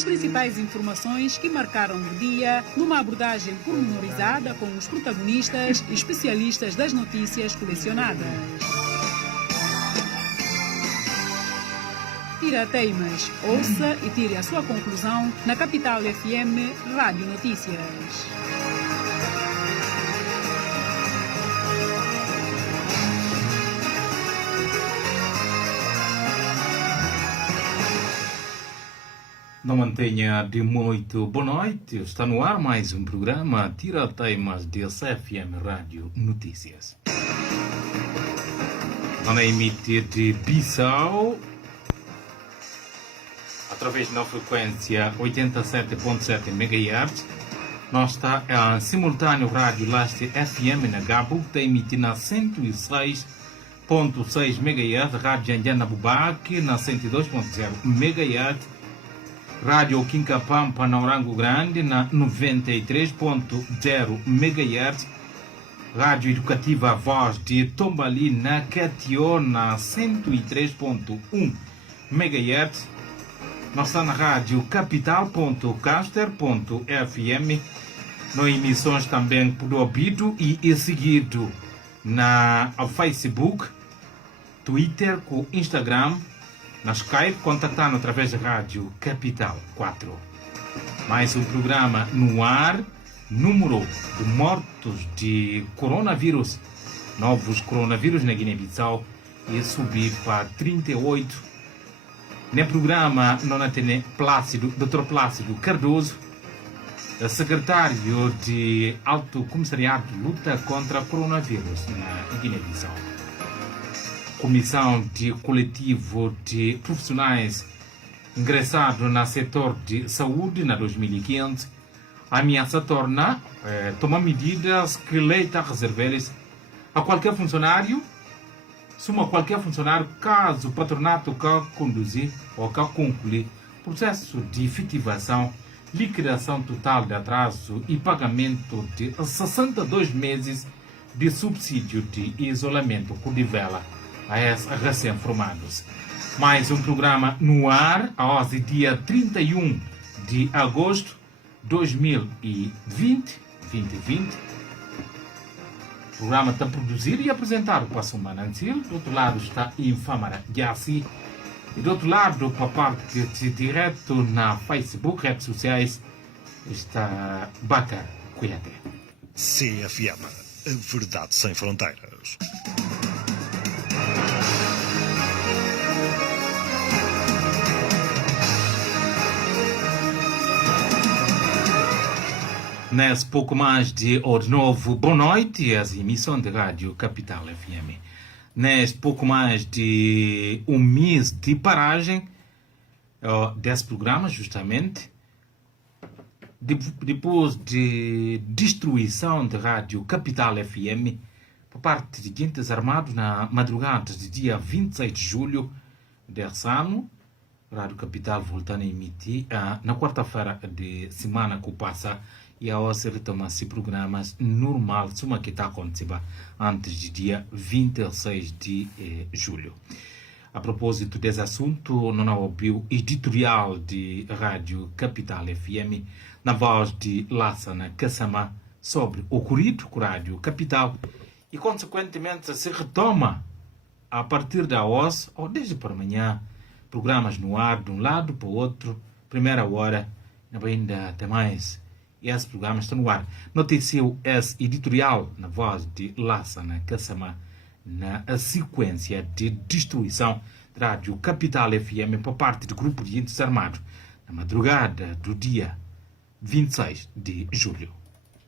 As principais informações que marcaram o dia, numa abordagem pormenorizada com os protagonistas e especialistas das notícias colecionadas. Tira teimas, ouça e tire a sua conclusão na Capital FM Rádio Notícias. Não mantenha de muito boa noite. Está no ar mais um programa Tira Teimas de CFM Rádio Notícias. Vamos emitir de Bissau através da frequência 87.7 MHz. Nós está em simultâneo Rádio Leste FM na Gabo, que está emitindo na 106.6 MHz, Rádio Andiana Bubaque na 102.0 MHz, Rádio Quincapampa na Orango Grande na 93.0 MHz, Rádio Educativa Voz de Tombali na Catió na 103.1 MHz. Nós estamos na Rádio Capital.caster.fm, nas emissões também por ouvido e seguido na Facebook, Twitter, com Instagram, na Skype, contactando através da Rádio Capital 4. Mais um programa no ar. Número de mortos de coronavírus, novos coronavírus na Guiné-Bissau, e subir para 38. No programa não tem Dr. Plácido Cardoso, secretário de Alto Comissariado de Luta contra o Coronavírus na Guiné-Bissau. Comissão de coletivo de profissionais ingressado no setor de saúde na 2015 ameaça tomar medidas que lei está reservadas a qualquer funcionário, caso o patronato que conduzir ou que concluir processo de efetivação, liquidação total de atraso e pagamento de 62 meses de subsídio de isolamento com divela a recém-formados. Mais um programa no ar, hoje dia 31 de agosto de 2020. O programa está produzido e apresentado por Assumba Nantil. Do outro lado está Infamara Yassi. E do outro lado, para a parte de direto na Facebook, redes sociais, está Bakar Kouyaté. CFM, a verdade sem fronteiras. Nesse pouco mais de novo, boa noite, as emissões de Rádio Capital FM. Nesse pouco mais de um mês de paragem desse programa, justamente, depois de destruição de Rádio Capital FM por parte de agentes armados na madrugada de dia 26 de julho desse ano, Rádio Capital voltando a emitir na quarta-feira de semana que passa. E a hoje retoma-se programas normal, suma que está acontecendo antes do dia 26 de julho. A propósito desse assunto, não ouviu editorial de Rádio Capital FM, na voz de Lassana Kassama, sobre o ocorrido com a Rádio Capital e, consequentemente, se retoma a partir da hoje, ou desde para amanhã, programas no ar, de um lado para o outro, primeira hora, ainda tem mais. E esse programa está no ar. Noticiou esse editorial na voz de Lassana Kassama na sequência de destruição da Rádio Capital FM por parte do grupo de agentes armados na madrugada do dia 26 de julho.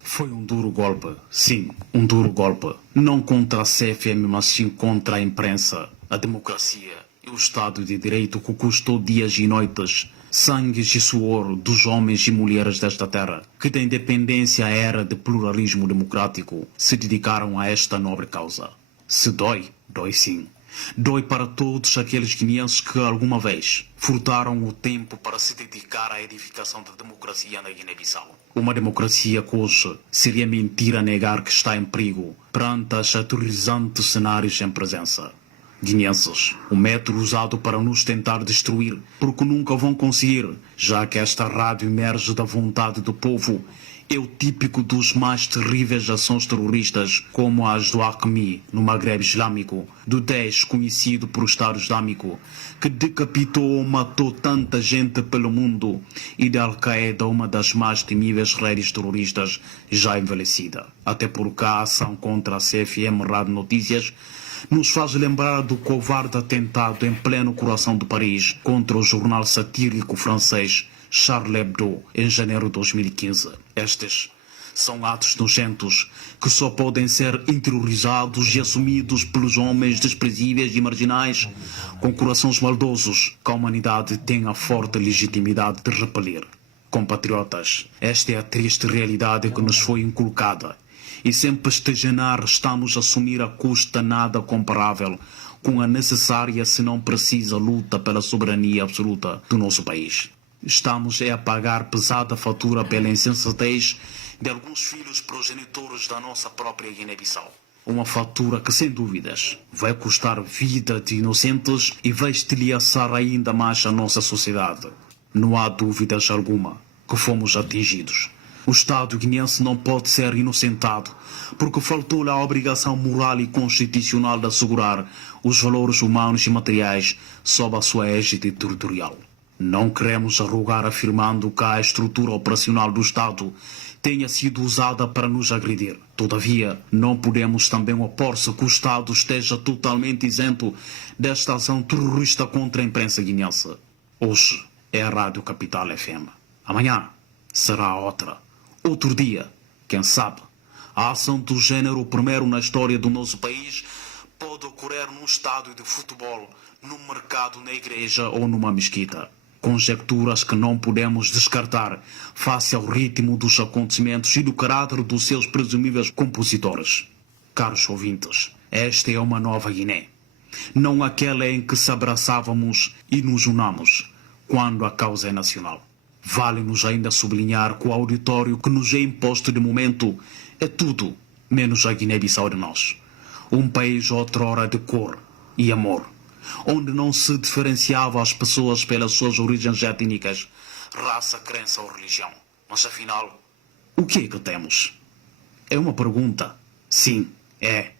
Foi um duro golpe, sim, um duro golpe. Não contra a CFM, mas sim contra a imprensa, a democracia e o Estado de Direito que custou dias e noites, sangues e suor dos homens e mulheres desta terra, que da independência à era de pluralismo democrático se dedicaram a esta nobre causa. Se dói, dói sim. Dói para todos aqueles guineenses que alguma vez furtaram o tempo para se dedicar à edificação da democracia na Guiné-Bissau. Uma democracia que hoje seria mentira negar que está em perigo perante os aterrorizantes cenários em presença. Guineenses, o método usado para nos tentar destruir, porque nunca vão conseguir, já que esta rádio emerge da vontade do povo, é o típico dos mais terríveis ações terroristas, como as do Acme, no Maghreb Islâmico, do Daesh, conhecido por Estado Islâmico, que decapitou ou matou tanta gente pelo mundo, e da Al-Qaeda, uma das mais temíveis redes terroristas já envelhecida. Até porque a ação contra a CFM Rádio Notícias nos faz lembrar do covarde atentado em pleno coração de Paris contra o jornal satírico francês Charlie Hebdo em janeiro de 2015. Estes são atos nojentos que só podem ser interiorizados e assumidos pelos homens desprezíveis e marginais com corações maldosos que a humanidade tem a forte legitimidade de repelir. Compatriotas, esta é a triste realidade que nos foi inculcada e sem pestagenar estamos a assumir a custa nada comparável com a necessária, se não precisa, luta pela soberania absoluta do nosso país. Estamos a pagar pesada fatura pela insensatez de alguns filhos progenitores da nossa própria Guiné-Bissau. Uma fatura que, sem dúvidas, vai custar vida de inocentes e vai estilhaçar ainda mais a nossa sociedade. Não há dúvidas alguma que fomos atingidos. O Estado guineense não pode ser inocentado, porque faltou-lhe a obrigação moral e constitucional de assegurar os valores humanos e materiais sob a sua égide territorial. Não queremos arrogar afirmando que a estrutura operacional do Estado tenha sido usada para nos agredir. Todavia, não podemos também opor-se que o Estado esteja totalmente isento desta ação terrorista contra a imprensa guineense. Hoje é a Rádio Capital FM. Amanhã será outra. Outro dia, quem sabe, a ação do género primeiro na história do nosso país pode ocorrer num estádio de futebol, num mercado, na igreja ou numa mesquita. Conjecturas que não podemos descartar face ao ritmo dos acontecimentos e do caráter dos seus presumíveis compositores. Caros ouvintes, esta é uma nova Guiné. Não aquela em que se abraçávamos e nos unamos quando a causa é nacional. Vale-nos ainda sublinhar que o auditório que nos é imposto de momento é tudo menos a Guiné-Bissau de nós. Um país outrora de cor e amor, onde não se diferenciava as pessoas pelas suas origens étnicas, raça, crença ou religião. Mas afinal, o que é que temos? É uma pergunta. Sim, é.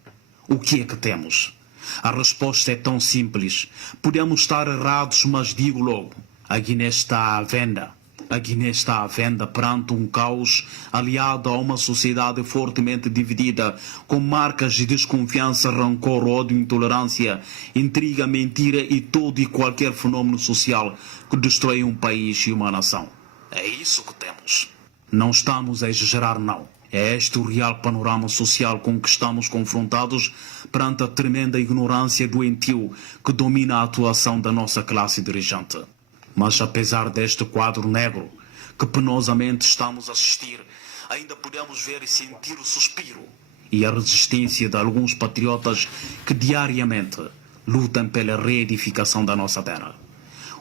O que é que temos? A resposta é tão simples. Podemos estar errados, mas digo logo. A Guiné está à venda. A Guiné está à venda perante um caos aliado a uma sociedade fortemente dividida, com marcas de desconfiança, rancor, ódio, intolerância, intriga, mentira e todo e qualquer fenômeno social que destrói um país e uma nação. É isso que temos. Não estamos a exagerar, não. É este o real panorama social com que estamos confrontados perante a tremenda ignorância doentio que domina a atuação da nossa classe dirigente. Mas apesar deste quadro negro que penosamente estamos a assistir, ainda podemos ver e sentir o suspiro e a resistência de alguns patriotas que diariamente lutam pela reedificação da nossa terra.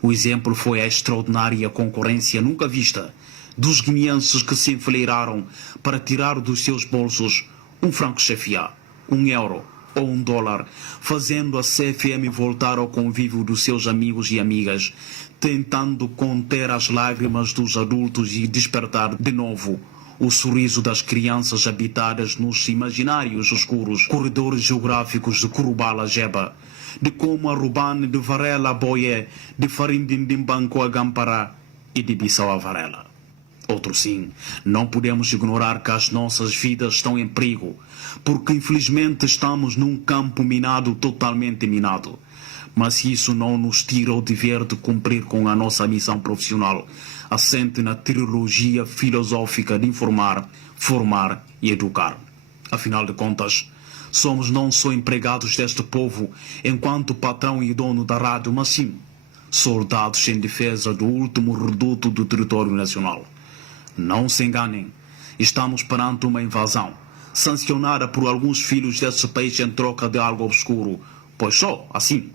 O exemplo foi a extraordinária concorrência nunca vista dos guineenses que se enfileiraram para tirar dos seus bolsos um franco CFA, €1 ou $1, fazendo a CFM voltar ao convívio dos seus amigos e amigas, tentando conter as lágrimas dos adultos e despertar de novo o sorriso das crianças habitadas nos imaginários escuros corredores geográficos de Curubala, Jeba, de como a Rubane, de Varela a Boié, de Farindindimbanco a Gampará e de Bissau a Varela. Outro sim, não podemos ignorar que as nossas vidas estão em perigo, porque infelizmente estamos num campo minado, totalmente minado. Mas isso não nos tira o dever de cumprir com a nossa missão profissional, assente na trilogia filosófica de informar, formar e educar. Afinal de contas, somos não só empregados deste povo enquanto patrão e dono da rádio, mas sim soldados em defesa do último reduto do território nacional. Não se enganem, estamos perante uma invasão, sancionada por alguns filhos desse país em troca de algo obscuro, pois só assim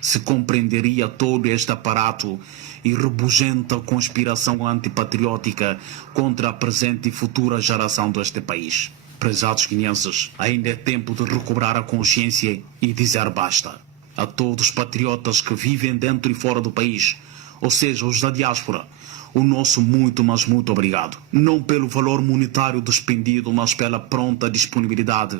se compreenderia todo este aparato e rebugenta conspiração antipatriótica contra a presente e futura geração deste país. Prezados guineenses, ainda é tempo de recobrar a consciência e dizer basta. A todos os patriotas que vivem dentro e fora do país, ou seja, os da diáspora, o nosso muito, mas muito obrigado. Não pelo valor monetário despendido, mas pela pronta disponibilidade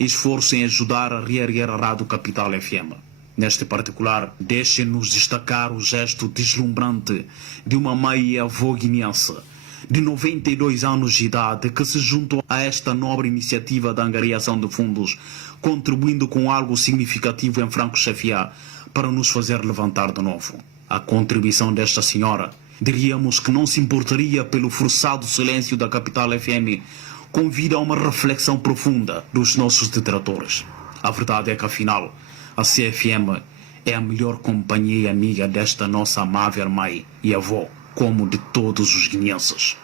e esforço em ajudar a reerguer a Rádio Capital FM. Neste particular, deixem-nos destacar o gesto deslumbrante de uma mãe-avó guineense de 92 anos de idade que se juntou a esta nobre iniciativa da angariação de fundos, contribuindo com algo significativo em franco chefiar para nos fazer levantar de novo. A contribuição desta senhora, diríamos que não se importaria pelo forçado silêncio da Capital FM, convida a uma reflexão profunda dos nossos detratores. A verdade é que, afinal, a CFM é a melhor companhia e amiga desta nossa amável mãe e avó, como de todos os guineenses.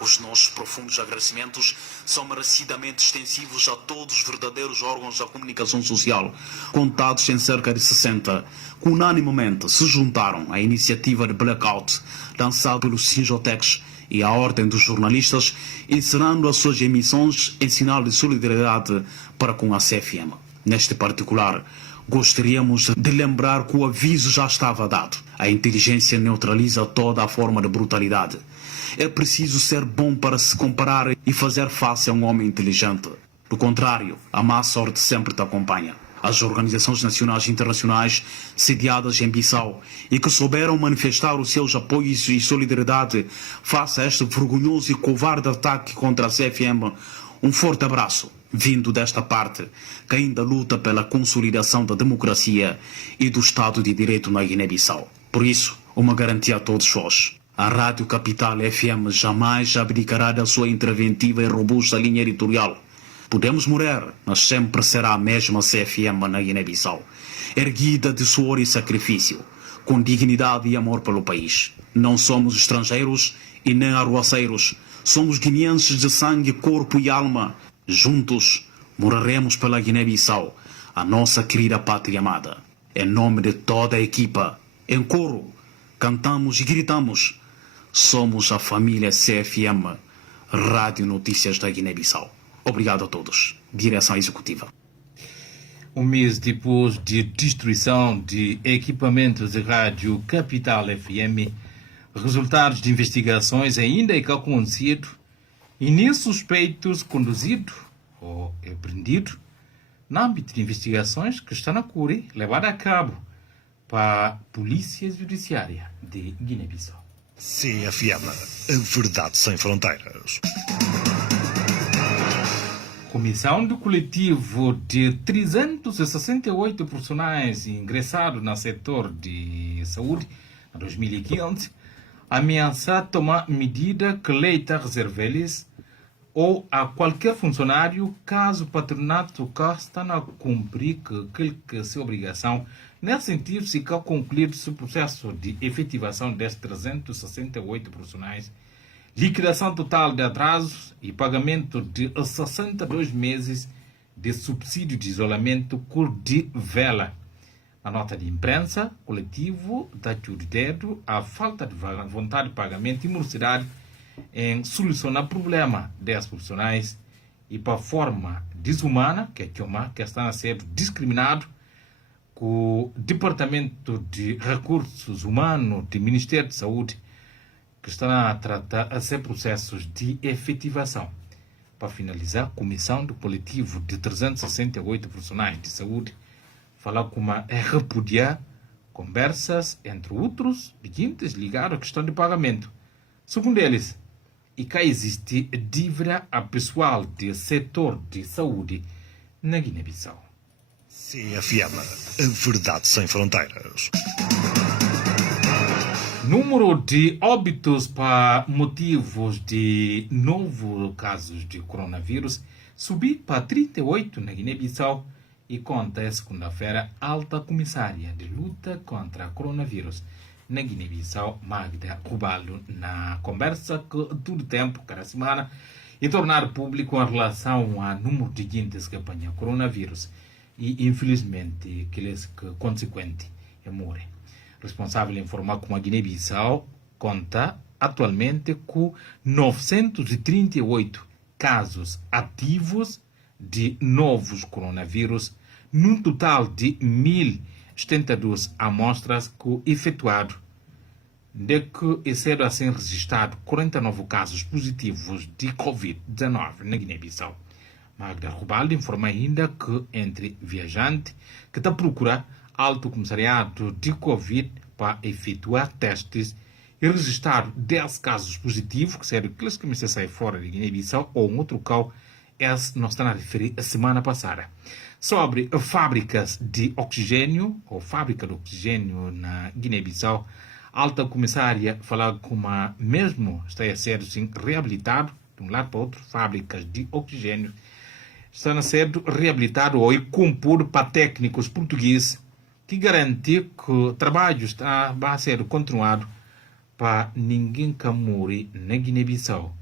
Os nossos profundos agradecimentos são merecidamente extensivos a todos os verdadeiros órgãos da comunicação social, contados em cerca de 60, que unanimemente se juntaram à iniciativa de blackout lançada pelo Sinjotex e à Ordem dos Jornalistas, encerrando as suas emissões em sinal de solidariedade para com a CFM. Neste particular, gostaríamos de lembrar que o aviso já estava dado. A inteligência neutraliza toda a forma de brutalidade. É preciso ser bom para se comparar e fazer face a um homem inteligente. Do contrário, a má sorte sempre te acompanha. As organizações nacionais e internacionais sediadas em Bissau e que souberam manifestar os seus apoios e solidariedade face a este vergonhoso e covarde ataque contra a CFM, um forte abraço, vindo desta parte, que ainda luta pela consolidação da democracia e do Estado de Direito na Guiné-Bissau. Por isso, uma garantia a todos vós. A Rádio Capital FM jamais abdicará da sua interventiva e robusta linha editorial. Podemos morrer, mas sempre será a mesma CFM na Guiné-Bissau, erguida de suor e sacrifício, com dignidade e amor pelo país. Não somos estrangeiros e nem arruaceiros, somos guineenses de sangue, corpo e alma. Juntos, morreremos pela Guiné-Bissau, a nossa querida pátria amada. Em nome de toda a equipa, em coro, cantamos e gritamos: somos a família CFM, Rádio Notícias da Guiné-Bissau. Obrigado a todos. Direção Executiva. Um mês depois de destruição de equipamentos de rádio Capital FM, resultados de investigações ainda é conhecido e nem suspeitos conduzido ou prendido no âmbito de investigações que estão a correr levada a cabo para a Polícia Judiciária de Guiné-Bissau. CFM, a verdade sem fronteiras. Comissão do coletivo de 368 profissionais ingressados no setor de saúde em 2015 ameaça tomar medida que leita reserve-lhes ou a qualquer funcionário caso o patronato está a cumprir que sua obrigação. Nesse sentido, se quer concluir o processo de efetivação destes 368 profissionais, liquidação total de atrasos e pagamento de 62 meses de subsídio de isolamento por de vela. A nota de imprensa, coletivo dá de dedo à falta de vontade de pagamento e morosidade em solucionar o problema desses profissionais e para a forma desumana que está a ser discriminado com o Departamento de Recursos Humanos do Ministério de Saúde, que está a tratar a ser processos de efetivação. Para finalizar, a comissão do coletivo de 368 profissionais de saúde fala como é repudiar conversas, entre outros, seguintes ligados à questão de pagamento. Segundo eles, e cá existe dívida a pessoal do setor de saúde na Guiné-Bissau. CFM, a verdade sem fronteiras. Número de óbitos para motivos de novos casos de coronavírus subiu para 38 na Guiné-Bissau e conta a segunda-feira alta comissária de luta contra o coronavírus na Guiné-Bissau, Magda Rubalo, na conversa que todo tempo, cada semana, e tornar público em relação ao número de gente que apanha coronavírus e, infelizmente, que consequente morre. Responsável informar como a Guiné-Bissau conta atualmente com 938 casos ativos de novos coronavírus, num total de 1072 amostras que efetuado, de que é sendo assim registrado 49 casos positivos de Covid-19 na Guiné-Bissau. Magda Rubaldo informa ainda que entre viajante que está a procurar alto comissariado de Covid para efetuar testes e registrar 10 casos positivos, que seriam aqueles que começam a sair fora de Guiné-Bissau ou um outro local, esse nós estamos a referir a semana passada. Sobre fábricas de oxigênio, ou fábrica de oxigênio na Guiné-Bissau, a alta comissária falou que mesmo está a ser assim, reabilitado, de um lado para outro, fábricas de oxigênio, estão a ser reabilitado ou compor para técnicos portugueses que garantem que o trabalho vai ser continuado para ninguém que morre na Guiné-Bissau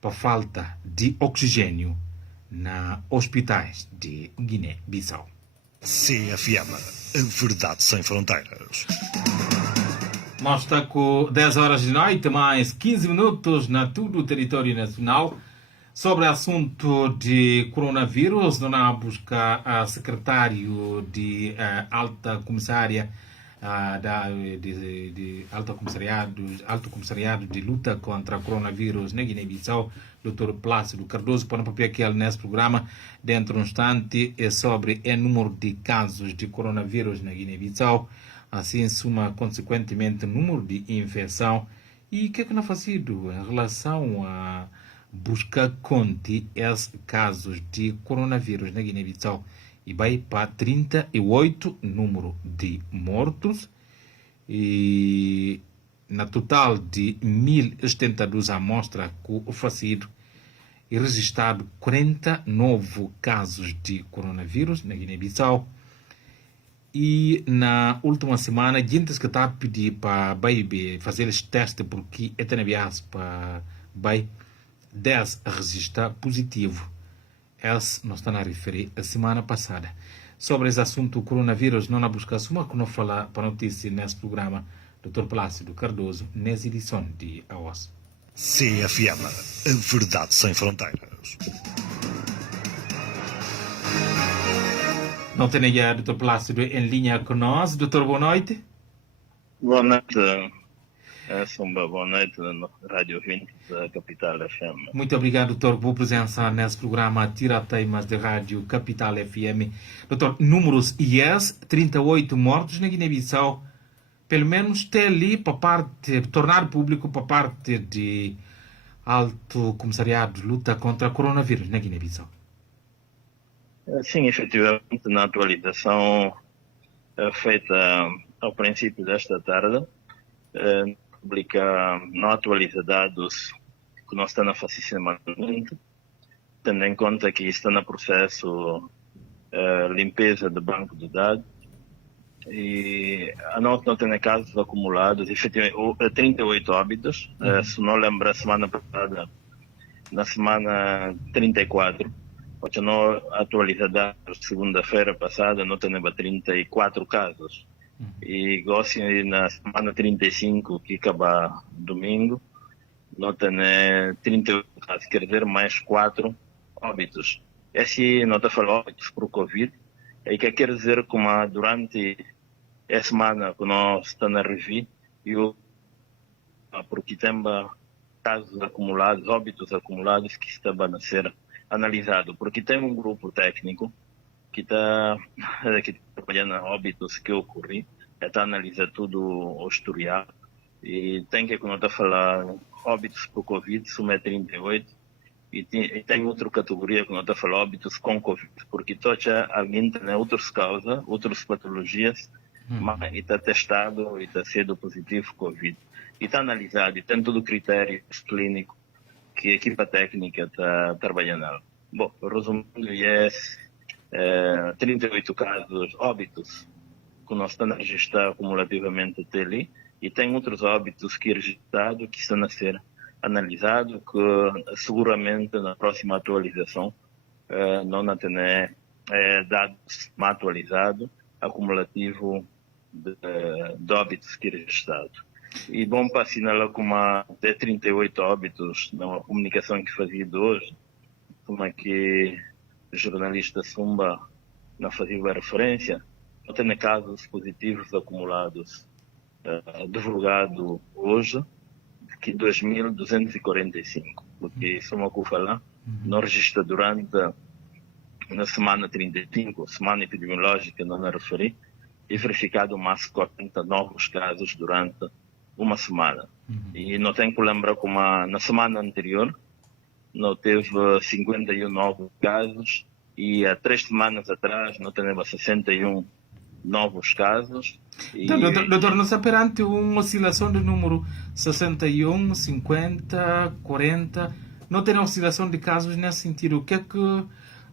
para falta de oxigênio na hospitais de Guiné-Bissau. CFM, a verdade sem fronteiras. Mostra que 10 horas de noite, mais 15 minutos na todo o território nacional. Sobre o assunto de coronavírus, Dona busca a secretário de alta comissária Alto Comissariado de Luta contra o Coronavírus na Guiné-Bissau, Dr. Plácido Cardoso, para papel aqui nesse programa, dentro de um instante, é sobre o número de casos de coronavírus na Guiné-Bissau, assim, suma, consequentemente, o número de infecção e o que é que não faz sido em relação a buscar conter esses casos de coronavírus na Guiné-Bissau e vai para 38 número de mortos e na total de 1.072 amostras que fazido e registrado 49 casos de coronavírus na Guiné-Bissau. E na última semana, gente que está a pedir para fazer esse teste porque é tenebias para 10 registrar positivo. Esse nós estamos a referir a semana passada. Sobre esse assunto coronavírus, não na busca suma que não falar para notícia nesse programa, Dr. Plácido Cardoso, nessa edição de AOS. CFM, a verdade sem fronteiras. Não tem aí Dr. Plácido em linha com nós. Doutor, boa noite. Boa noite, Sumba, boa noite na Rádio 20 da Capital FM. Muito obrigado, doutor, por presença nesse programa Tira Teimas de Rádio Capital FM. Doutor, números IES, 38 mortos na Guiné-Bissau, pelo menos tem ali para parte, tornar público para parte de Alto Comissariado de Luta contra o Coronavírus na Guiné-Bissau. Sim, efetivamente, na atualização feita ao princípio desta tarde, não atualiza dados que não estão a fazer semanalmente, tendo em conta que está no processo limpeza do banco de dados e a nota não tem casos acumulados, efetivamente 38 óbitos, se não lembra a semana passada, na semana 34, porque não atualiza dados segunda-feira passada, não tem 34 casos. E gosto na semana 35, que acaba domingo, não tem 38 casos, quer dizer, mais 4 óbitos. Esse não está falando óbitos por Covid, e que quer dizer que durante a semana que nós estamos a rever, porque tem casos acumulados, óbitos acumulados que estão a ser analisados, porque tem um grupo técnico que está trabalhando em óbitos que ocorreram, está analisando tudo o historial e tem que, quando está falando óbitos por Covid, suma é 38 e tem outra categoria que não está falando óbitos com Covid, porque tocha alguém tem outras causas, outras patologias, mas está testado e está sendo positivo Covid. E está analisado e tem todo o critério clínico que a equipa técnica está trabalhando. Bom, resumindo, 38 casos óbitos que nós estamos a registrar acumulativamente até ali e tem outros óbitos que registrados que estão a ser analisados que seguramente na próxima atualização não tem dados atualizados acumulativo de óbitos que registrados. E bom para assinalar como até 38 óbitos na comunicação que fazia de hoje, como que o jornalista Sumba não fazia referência, não tem casos positivos acumulados divulgado hoje, que 2.245, porque isso é uma coisa falar, não registra durante na semana 35, semana epidemiológica, não me referi, e verificado mais 40 novos casos durante uma semana. E não tenho que lembrar como na semana anterior, não teve 51 novos casos, e há 3 semanas atrás não tínhamos 61 novos casos. Então, doutor, nós estamos perante uma oscilação de número 61, 50, 40. Não tem oscilação de casos nesse sentido. O que é que,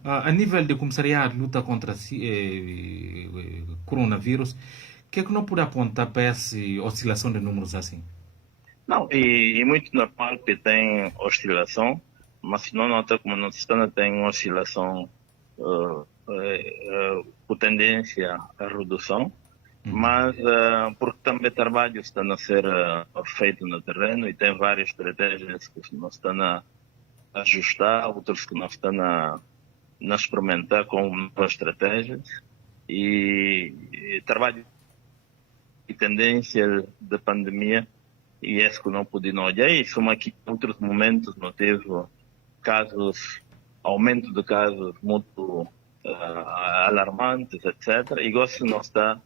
a nível de comissariado de luta contra coronavírus, o que é que não pode apontar para essa oscilação de números assim? Não, e muito normal que tem oscilação, mas se não nota como não tem oscilação com tendência à redução, mas porque também trabalho está a ser feito no terreno e tem várias estratégias que nós estamos a ajustar, outras que nós estamos a experimentar com novas estratégias e trabalho e tendência da pandemia e esse que não pude olhar e são aqui em outros momentos não teve casos, aumento de casos muito alarmantes, etc. E gosto de não estar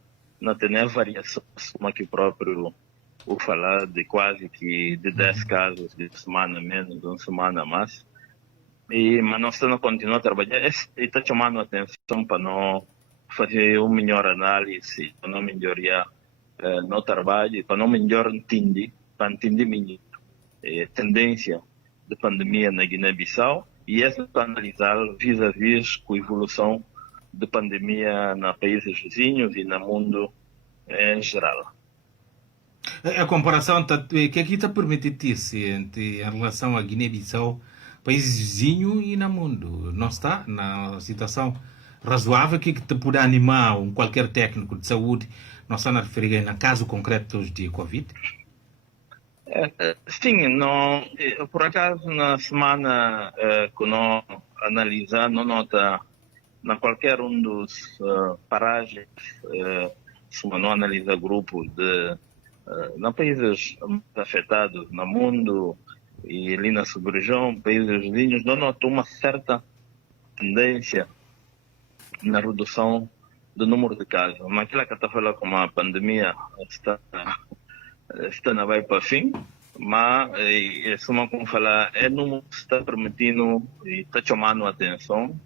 a ter variações, como aqui próprio o falar de quase que de 10 casos de semana menos, de uma semana mais. Mas nós estamos a continuar a trabalhar e está chamando a atenção para não fazer uma melhor análise, para não melhorar no trabalho, para não melhor entender, para entender melhor a tendência da pandemia na Guiné-Bissau e essa para analisar vis-a-vis com a evolução da pandemia nos países vizinhos e no mundo em geral. A comparação que aqui está permitida-se em relação a Guiné-Bissau, países vizinhos e no mundo. Não está na situação razoável que te pode animar qualquer técnico de saúde. Não está a referir no caso concreto de Covid? Sim, não, por acaso na semana que nós analisamos, não nota na qualquer dos paragens, se não analisa grupos de nos países afetados no mundo e ali na sub-região, países vizinhos, não nota uma certa tendência na redução do número de casos. Mas aquilo que está falando como a pandemia está na vai para fim, mas se uma como falar é número que está permitindo e está chamando a atenção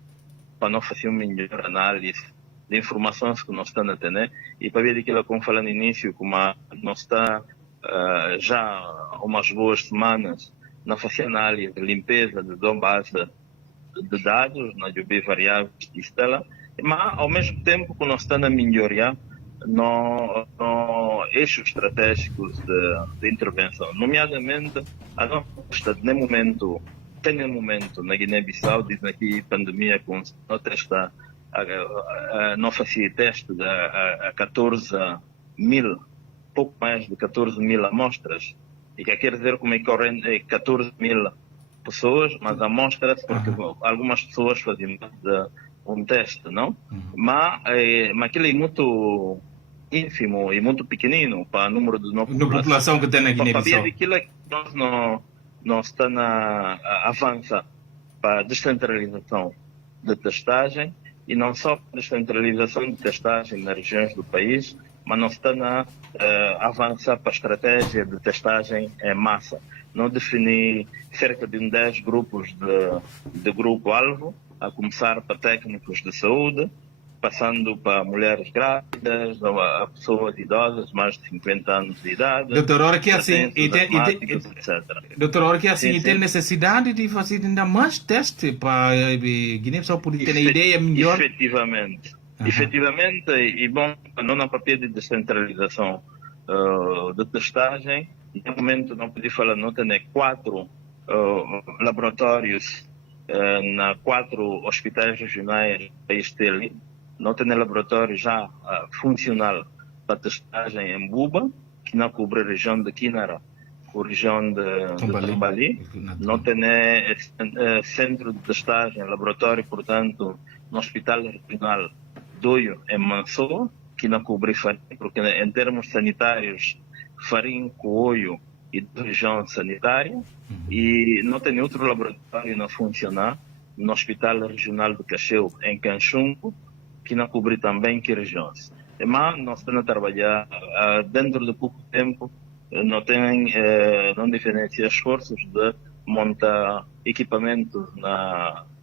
para nós fazer uma melhor análise de informações que nós estamos a ter e para ver aquilo como falando no início como nós está já há umas boas semanas na fazer análise de limpeza de base de dados na de variáveis de estela, mas ao mesmo tempo que nós estamos a melhorar no eixos estratégicos de intervenção, nomeadamente a nossa no momento na Guiné-Bissau diz aqui pandemia com não testa não fazia teste a 14 mil, pouco mais de 14 mil amostras e que quer dizer como é 14 mil pessoas, mas amostras porque algumas pessoas faziam um teste, não? Mas aquilo é muito ínfimo e muito pequenino para o número de população que tem na Guiné-Bissau. Para aquilo que nós não estamos a avançar para a descentralização de testagem e não só para a descentralização de testagem nas regiões do país, mas não estamos a avançar para a estratégia de testagem em massa. Não definir cerca de 10 grupos de grupo-alvo, a começar para técnicos de saúde, passando para mulheres grávidas, ou a pessoas idosas, mais de 50 anos de idade. Doutor, hora que assim, doutor, hora que assim, sim, tem necessidade de fazer ainda mais testes para Guiné-Bissau poder ter a ideia melhor? Efetivamente, e bom, não na papel de descentralização de testagem, no momento não podia falar, não tem 4 laboratórios na 4 hospitais regionais do país dele, não tem laboratório já funcional para testagem em Buba, que não cobre a região de Kinara, a região de Tambali, não tem centro de testagem, laboratório, portanto, no hospital regional Doio em Mansoa, que não cobre farinha, porque em termos sanitários, farinha, coio e de região sanitária, e não tem outro laboratório a funcionar no Hospital Regional de Cacheu, em Canchungo, que não cobre também que regiões. Mas nós estamos a trabalhar dentro de pouco tempo, não diferencia esforços de montar equipamentos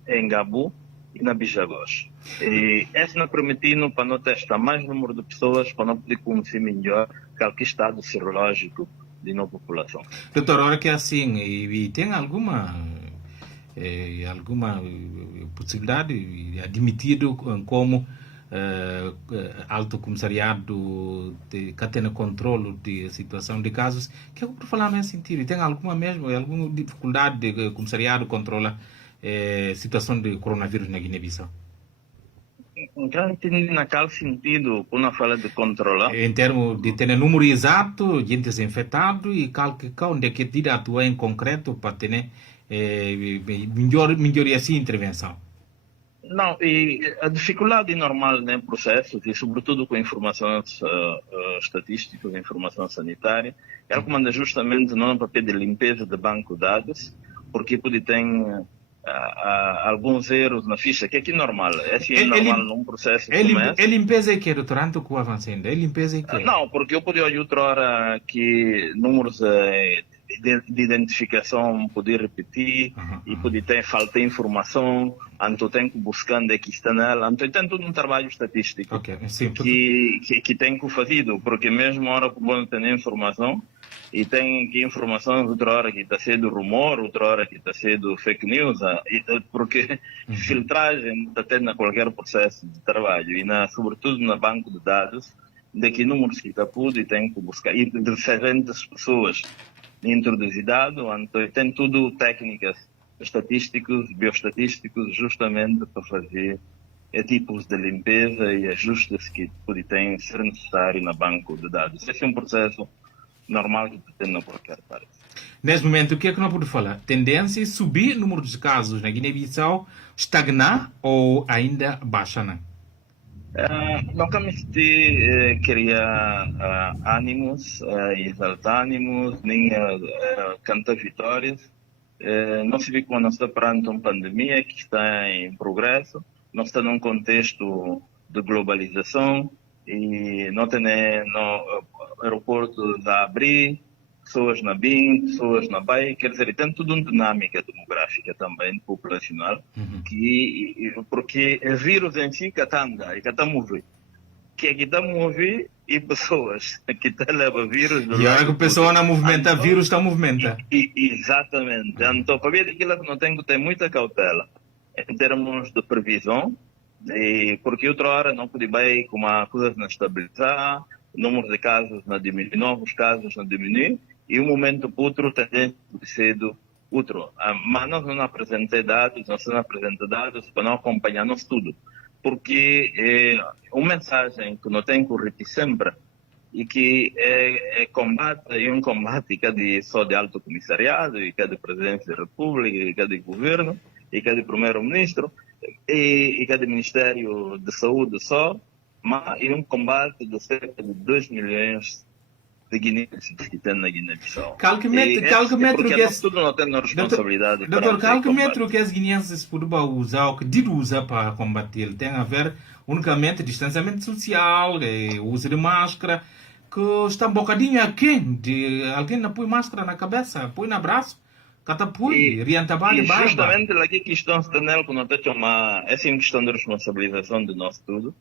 em Gabu e na Bijagós. E essa não permitindo para não testar mais número de pessoas, para não poder conhecer melhor qualquer estado serológico de nossa população. Doutor, olha que é assim, e tem alguma possibilidade admitido como Alto Comissariado de Catena Controlo de Situação de Casos, que eu por falar nesse sentido, tem alguma dificuldade de Comissariado controla situação de coronavírus na Guiné-Bissau? Então, naquele sentido, quando fala de controlar... Em termos de ter número exato de entes infectados e calcular onde é que tira atuar em concreto para ter melhor assim intervenção. Não, e a dificuldade normal no processo, e sobretudo com informações estatísticas, informação sanitária, é como justamente não papel de limpeza de banco de dados, porque pode ter alguns erros na ficha, que aqui é normal. É normal num processo como esse. É limpeza que é, doutor, antes que o avançando? É limpeza que é? Não, porque eu podia outra hora que números de identificação poder repetir e poder ter falta de informação, então tem que buscar onde é que está nela, então tem todo um trabalho estatístico que tem que fazer, porque mesmo a hora que não tem informação, e tem que informação outra hora que está sendo rumor, outra hora que está sendo fake news, porque filtragem está tendo qualquer processo de trabalho e sobretudo no banco de dados, de que números que está pude e tem que buscar, e de diferentes pessoas introduzir dados, então tem tudo técnicas estatísticas, bioestatísticos, justamente para fazer tipos de limpeza e ajustes que podem ser necessários no banco de dados. Esse é um processo normal que tem na qualquer parte. Nesse momento, o que é que nós podemos falar? Tendência é subir o número de casos na Guiné-Bissau, estagnar ou ainda baixar, não? Não cabe criar ânimos, exaltar ânimos, nem cantar vitórias. Não se vê como nós estamos perante uma pandemia que está em progresso, nós estamos num contexto de globalização e não tem aeroportos a abrir, pessoas na BIM, pessoas na BAI, quer dizer, tem tudo uma dinâmica demográfica também, populacional, porque o vírus em si que está a andar e que está a mover. Que é que está a mover e pessoas que estão a levar vírus... E a hora que a pessoa não movimenta, o vírus está a movimenta. Exatamente. Então, para ver aquilo que não tem que ter muita cautela em termos de previsão, porque outra hora não pode ir com uma coisa não estabilizar, o número de casos não diminui, novos casos não diminuem, e um momento para outro tem sido outro. Mas nós não apresentamos dados para não acompanhar-nos tudo. Porque uma mensagem que nós temos que repetir sempre e que é um combate que é só de alto comissariado, e que é de presidência da República, e que é de governo, e que é de primeiro-ministro, e que é de Ministério de Saúde só, mas é um combate de cerca de 2 milhões de guineenses que tem na Guiné-Bissau. Porque tudo não tem responsabilidade. Doutor, qual metro que as guineenses podem usar, ou que devem usar para combater? Ele tem a ver unicamente distanciamento social, uso de máscara, que está um bocadinho aquém de alguém não põe máscara na cabeça, põe no braço, catapui, riantabá de barba. Justamente aqui que estão se tendo que não tem essa é uma questão de responsabilização de nós tudo.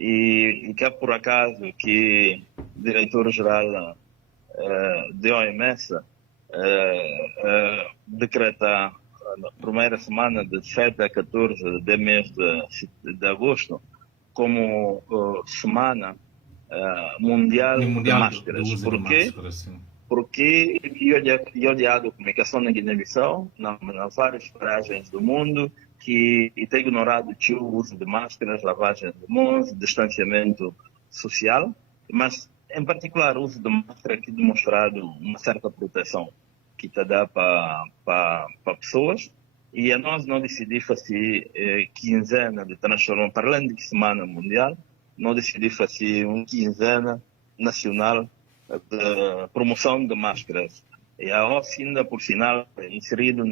E que é por acaso que o diretor-geral da OMS decreta na primeira semana de 7 a 14 do mês de agosto como semana mundial de máscaras. Por quê? Porque eu olhado a comunicação na Guiné-Bissau, nas várias paragens do mundo, que tem ignorado o uso de máscaras, lavagem de mãos, distanciamento social, mas em particular o uso de máscara que demonstrado uma certa proteção que está dá para pessoas, e a nós não decidimos fazer quinzena de transformação, para além de semana mundial, não decidi fazer uma quinzena nacional de promoção de máscaras. E a OSS, ainda por sinal, inserido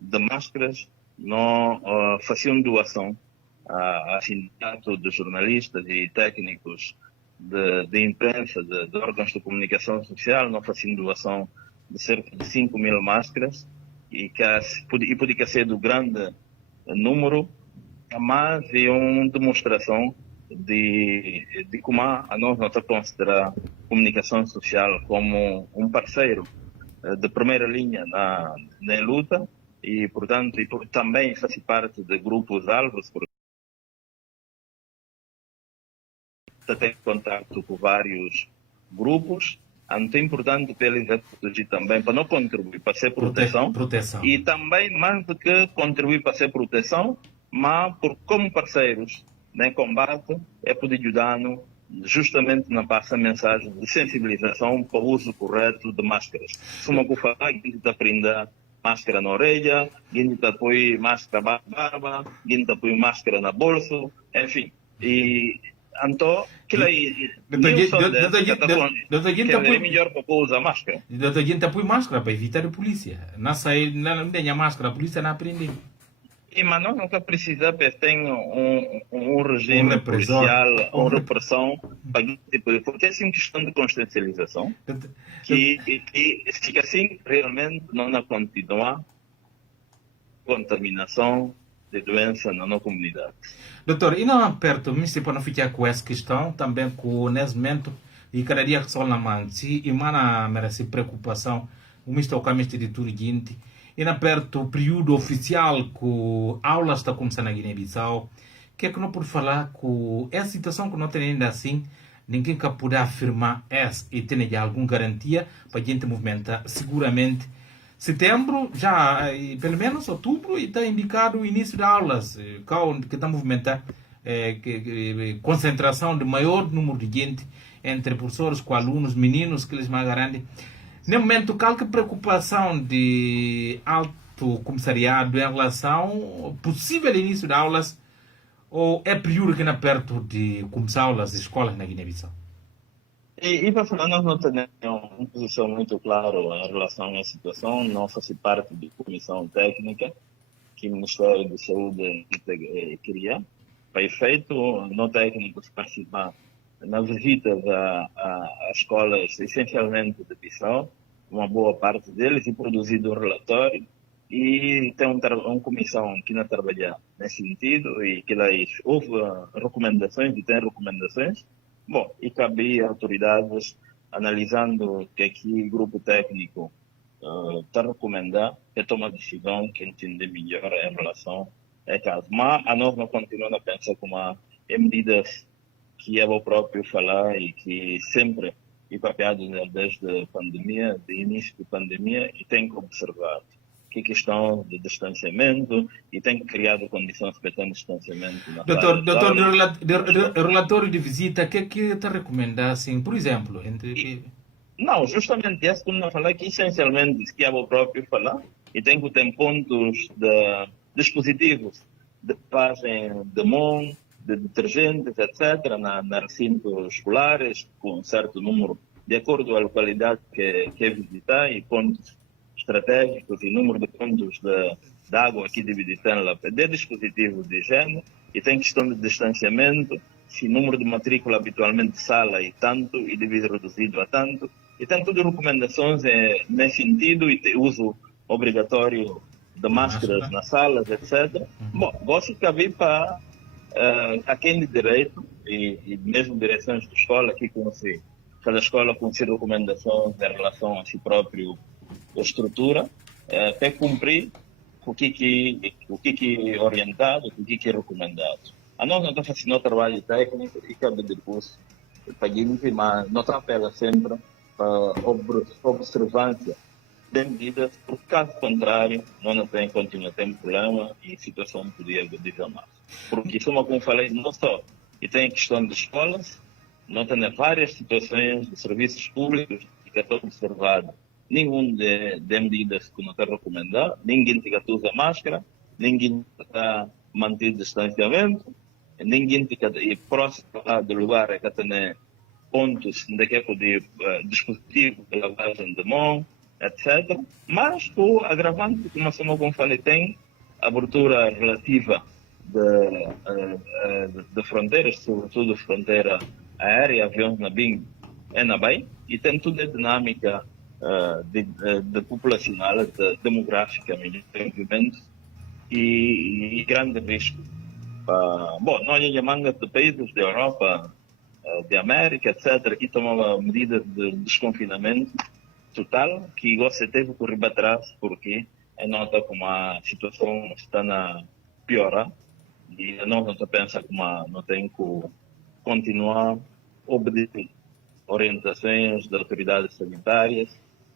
de máscaras, não faziam doação a sindicato de jornalistas e técnicos de imprensa, de órgãos de comunicação social, não faziam doação de cerca de 5.000 máscaras, e podia ser do grande número, mas é uma demonstração de como a nós não considerar a comunicação social como um parceiro de primeira linha na luta, e, portanto, também faz parte de grupos-alvos, porque tem contato com vários grupos. Então é importante para eles proteger também, para não contribuir para ser proteção. E também, mais do que contribuir para ser proteção, mas como parceiros em combate, é poder ajudar-nos justamente na passar mensagem de sensibilização para o uso correto de máscaras. Se uma coisa falar, a gente está prendendo máscara na orelha, a gente está põe máscara na barba, a gente está põe máscara na bolsa, enfim. E então, aquilo aí é melhor para usar máscara. A gente põe máscara para evitar a polícia. Não sai, não tem a máscara, a polícia não aprende. Mas nós nunca precisamos ter um regime policial, uma repressão, porque é assim uma questão de consciencialização, que fica assim realmente não continua contaminação de doença na nossa comunidade. Doutor, e não aperto, me se para não ficar com essa questão, também com o nesmento, e cada dia que só na manti, e mana merece preocupação, o misto caminho de tudo gente, e na perto o período oficial que aulas está começando na Guiné-Bissau, que é que não pode falar com essa situação que não tem ainda assim, ninguém que pode afirmar essa e tem já alguma garantia para a gente movimentar seguramente. Setembro, já, pelo menos outubro, e está indicado o início de aulas, que está a movimentar concentração de maior número de gente entre professores com alunos, meninos que eles mais garantem. No momento, qual que é a preocupação de alto comissariado em relação ao possível início de aulas, ou é período que não é perto de começar aulas de escolas na Guiné-Bissau? E para falar, nós não temos uma posição muito clara em relação à situação, não faz parte da comissão técnica que o Ministério da Saúde cria. Para efeito, não técnicos participar nas visitas a escolas, essencialmente de Bissau, uma boa parte deles, e produzido um relatório, e tem uma comissão que não trabalha nesse sentido, e que lá houve recomendações, e tem recomendações. Bom, e cabe às autoridades, analisando que aqui o grupo técnico está a recomendar, que toma a decisão que entende melhor em relação a caso. Mas a nós não continuamos a pensar como medidas que eu vou próprio falar e que sempre e papeado desde a pandemia, de início da pandemia, e tem que observar que questão de distanciamento, e tem criado condições para ter distanciamento na Doutor, relatório de visita, o que está a recomendar, assim, por exemplo? Não, justamente isso que eu falei, que essencialmente que eu vou próprio falar, e tem que ter pontos de dispositivos de lavagem de mão, de detergentes, etc., na recintos escolares, com um certo número, de acordo com a localidade que quer visitar, e pontos estratégicos e número de pontos de água aqui de visitar lá, de dispositivos de higiene, e tem questão de distanciamento, se número de matrícula habitualmente sala e tanto, e deve ser reduzido a tanto, e tem todas recomendações nesse sentido, e uso obrigatório de máscaras nas salas, etc. Bom, gosto que havia para a quem de direito, e mesmo direções de escola, aqui conheci, cada escola conhece recomendações em relação a si próprio, a estrutura, para cumprir o que é orientado, o que é recomendado. A nós não está fazendo trabalho técnico e cabe depois para gente, mas não apela sempre para observância de medidas, porque caso contrário, não tem continuar a ter problema e a situação podia desgamar. Porque, como eu falei, não só, e tem a questão de escolas, não tem várias situações de serviços públicos que estão observados. Nenhum de medidas que não está recomendado, ninguém usa máscara, ninguém está manter distanciamento, ninguém fica próximo do lugar que tem pontos de que poder dispositivo de lavagem de mão, etc. Mas o agravante que nós como falei tem abertura relativa de fronteiras, sobretudo fronteira aérea, aviões na BIM e na BAI, e tem toda a dinâmica de populacional, demográfica, movimento e grande risco. Bom, nós chamamos de países da Europa, da América, etc., que tomavam medidas de desconfinamento total, que você teve que correr para trás, porque nota como a situação está na piorar, e nós não pensa como não tem que continuar a obedecer orientações das autoridades sanitárias,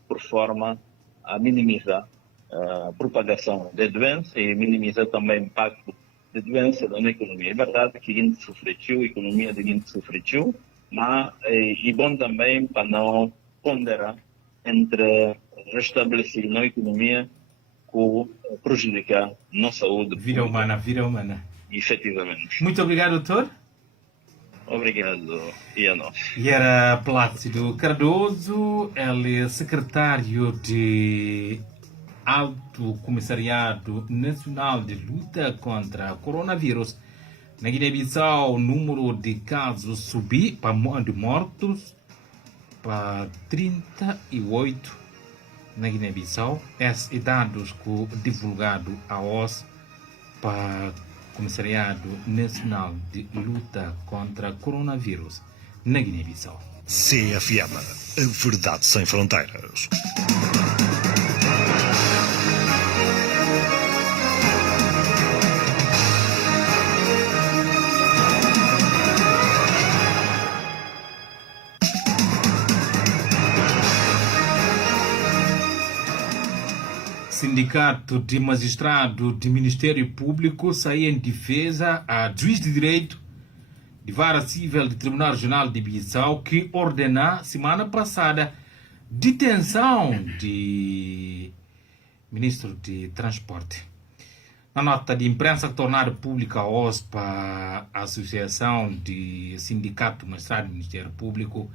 por forma a minimizar a propagação da doença e minimizar também o impacto da doença na economia. É verdade que a gente sofreu, a economia da gente sofreu, mas é bom também para não ponderar entre restabelecer na economia com prejudicar nossa saúde. Vida humana. Efetivamente. Muito obrigado, doutor. Obrigado, e a nós. E era Plácido Cardoso, ele é secretário de Alto Comissariado Nacional de Luta contra o Coronavírus. Na Guiné-Bissau, o número de casos subiu de mortos para 38 na Guiné-Bissau. Esses dados que divulgado a OS para o Comissariado Nacional de Luta contra o Coronavírus na Guiné-Bissau. CFM, a verdade sem fronteiras. Sindicato de Magistrado do Ministério Público saiu em defesa a juiz de direito de Vara Civil do Tribunal Regional de Bissau, que ordenou semana passada detenção de ministro de Transporte. Na nota de imprensa tornada pública hoje para a Associação de Sindicato de Magistrado do Ministério Público,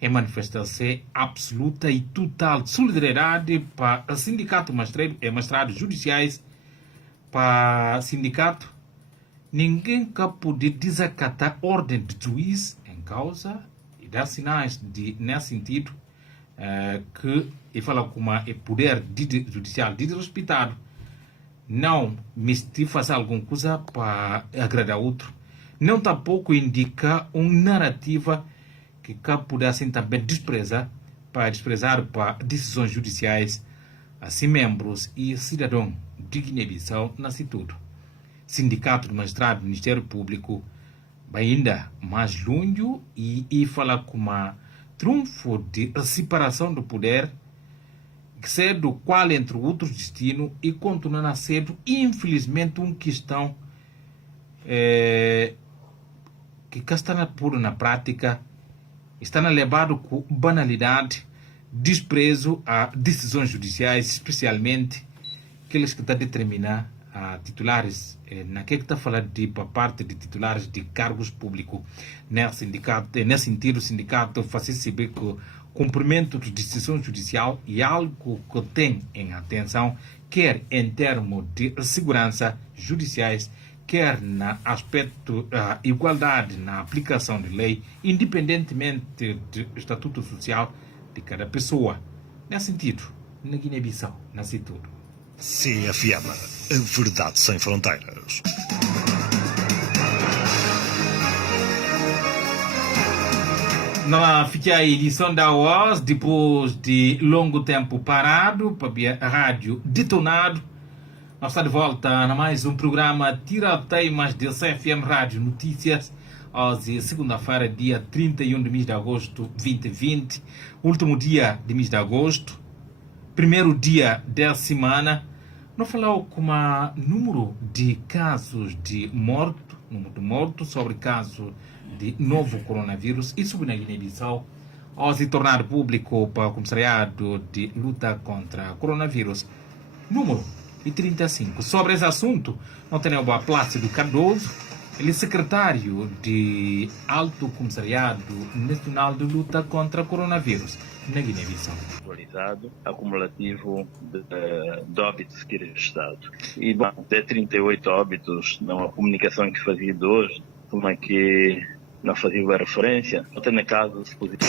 é manifestação absoluta e total de solidariedade para o Sindicato de Magistrados Judiciais, para o sindicato. Ninguém que pode desacatar ordem de juiz em causa e dar sinais nesse sentido que ele fala como é poder judicial desrespeitado, não fazer alguma coisa para agradar outro, não tampouco indica uma narrativa que pudessem também desprezar para decisões judiciais, assim membros e cidadãos de Guiné-Bissau nesse tudo. Sindicato de Magistrado do Ministério Público vai ainda mais longe e fala com uma trunfo de separação do poder, que ser do qual, entre outros destinos, e continua a ser, infelizmente, uma questão que está na prática, está levado com banalidade, desprezo a decisões judiciais, especialmente aqueles que estão a determinar a titulares, naquele que está a falar para parte de titulares de cargos públicos. Nesse sentido, o sindicato faz saber que o cumprimento de decisão judicial é algo que tem em atenção, quer em termos de segurança judiciais, quer no aspecto da igualdade na aplicação de lei, independentemente do estatuto social de cada pessoa. Nesse sentido, na Guiné-Bissau, nesse tudo. CFM, a verdade sem fronteiras. Fica a edição da UOS, depois de longo tempo parado, para a rádio detonado. Nós estamos de volta na mais um programa Tira Temas de CFM Rádio Notícias, hoje segunda-feira, dia 31 de mês de agosto de 2020, último dia de mês de agosto, primeiro dia da semana. Nós falamos com o número de casos de morto, sobre casos de novo coronavírus e sobre na Guiné-Bissau, ao se tornar público para o Comissariado de Luta contra o Coronavírus. Número 9h35. Sobre esse assunto, não tem o Plácido Cardoso, ele é secretário de Alto Comissariado Nacional de Luta contra o Coronavírus na Guiné-Bissau. Atualizado, acumulativo de óbitos que registrado. E, bom, até 38 óbitos, na comunicação que fazia de hoje, como é que não fazia a referência, até na casos positivos.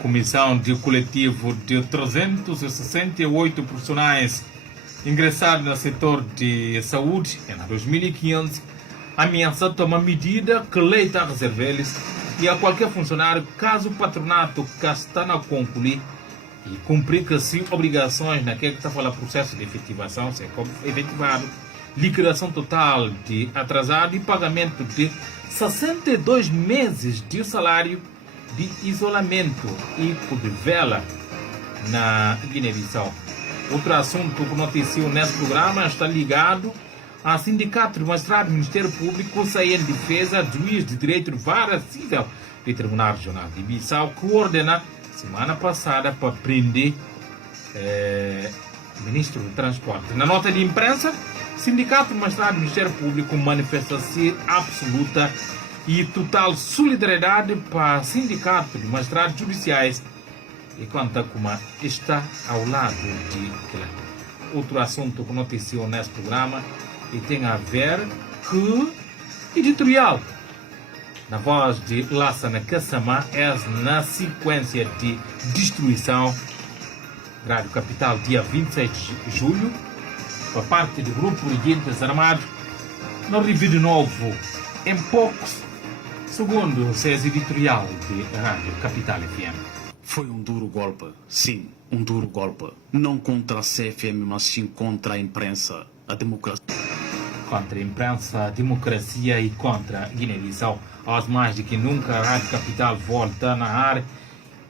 Comissão de coletivo de 368 profissionais ingressados no setor de saúde em 2015 ameaça tomar medida que lei está a reservar-lhes e a qualquer funcionário, caso o patronato que está na concluir e cumprir que sim obrigações naquele que está a falar processo de efetivação, se é efetivado, liquidação total de atrasado e pagamento de 62 meses de salário de isolamento e de vela na Guiné-Bissau. Outro assunto que noticiou nesse programa está ligado a Sindicato de Magistrados do Ministério Público sair em defesa do juiz de direito de vara civil do Tribunal Regional de Bissau, que ordena semana passada para prender o Ministro do Transporte. Na nota de imprensa, Sindicato de Magistrados do Ministério Público manifesta-se absoluta e total solidariedade para o Sindicato de Magistrados Judiciais e conta como está ao lado de outro assunto que noticiou nesse programa e tem a ver com editorial. Na voz de Lassana Kassamá, é na sequência de destruição, Rádio Capital, dia 26 de julho, por parte do Grupo Regentes Armados, no Rio de Novo, em poucos segundos, é editorial de Rádio Capital FM. Foi um duro golpe, sim, um duro golpe. Não contra a CFM, mas sim contra a imprensa, a democracia. Contra a imprensa, a democracia e contra a Guiné-Bissau. Aos mais de que nunca a Rádio Capital volta na área.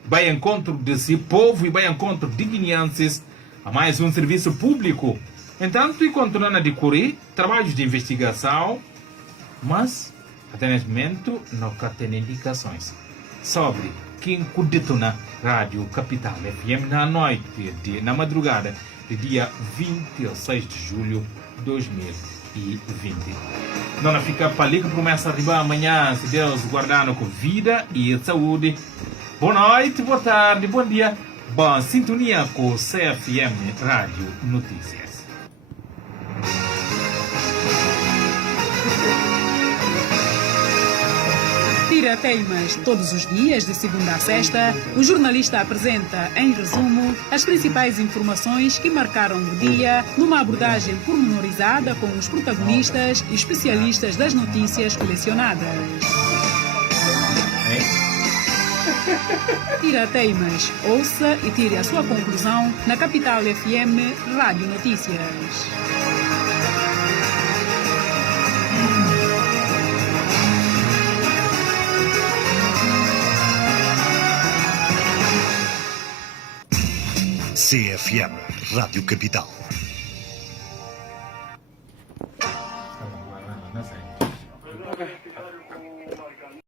Vai em encontro de si povo e vai em encontro de guineenses a mais um serviço público. Entanto, e continuando a decorrer trabalhos de investigação, mas até neste momento não tem indicações sobre quem detona Rádio Capital FM na noite, na madrugada de dia 26 de julho de 2020. Não fica para ali que começa a arribar amanhã, se Deus guardar com vida e saúde. Boa noite, boa tarde, bom dia, boa sintonia com o CFM Rádio Notícias. Tira Teimas, todos os dias, de segunda a sexta, o jornalista apresenta, em resumo, as principais informações que marcaram o dia, numa abordagem pormenorizada com os protagonistas e especialistas das notícias selecionadas. Tira Teimas, ouça e tire a sua conclusão na Capital FM Rádio Notícias. CFM Rádio Capital.